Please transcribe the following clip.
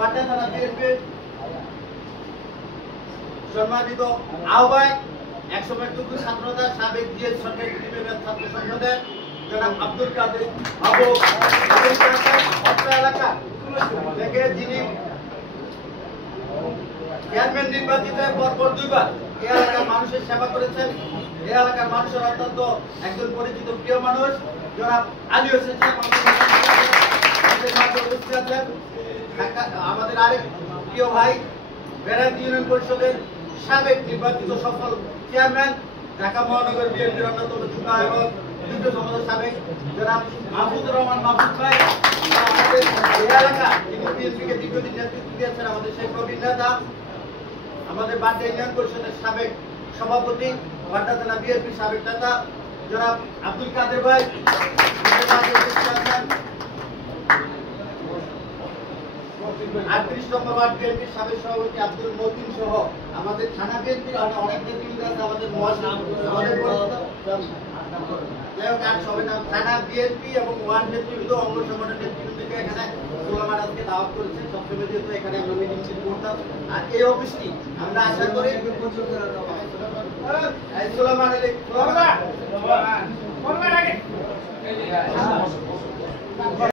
পাটনা থানা বিএনপির সম্মানিত আহ্বায়ক, একসময় টুকু ছাত্রতা সাবেক জিএস সরকারি ছাত্র সংসদের জনাব আব্দুল কাদের অত্র এলাকা থেকে যিনি চেয়ারম্যান নির্বাচিত পরপর দুইবার এই এলাকার মানুষের সেবা করেছেন। এই এলাকার মানুষের অত্যন্ত একজন পরিচিত প্রিয় মানুষ জনাব আলী হোসেন উপস্থিত আছেন। আমাদের আরেক প্রিয় ভাই বেড়াইত ইউনিয়ন পরিষদের সাবেক নির্বাচিত সফল চেয়ারম্যান, ঢাকা মহানগর বিএনপির অন্যতম যুগ্ম এবং যুগ্ম সম্পাদক সাবেক জনাব মাহফুজুর রহমান মাহফুজ ভাই। আমাদের এই এলাকা তিনি বিএনপিকে দীর্ঘদিন নেতৃত্ব দিয়েছেন আমাদের সেই প্রবীণ নেতা, আমাদের বাড্ডা ইউনিয়ন পরিষদের সাবেক সভাপতি, বাড্ডা থানা বিএনপির সাবেক নেতা জনাব আব্দুল কাদের ভাই। 38 নম্বর ওয়ার্ড বিএনপির সাবেক সভাপতি আব্দুল মতিন সহ আমাদের থানা বিএনপির অনেক নেতৃবৃন্দ আছে। আমাদের থানা বিএনপি এবং ওয়ার্ড নেতৃবৃন্দ, অঙ্গ সংগঠনের নেতৃবৃন্দকে এখানে সোলামান আজকে দাওয়াত করেছেন। সবসময় যেহেতু এখানে আমরা মিটিং করতাম, আর এই অফিসটি আমরা আশা করি সোলামান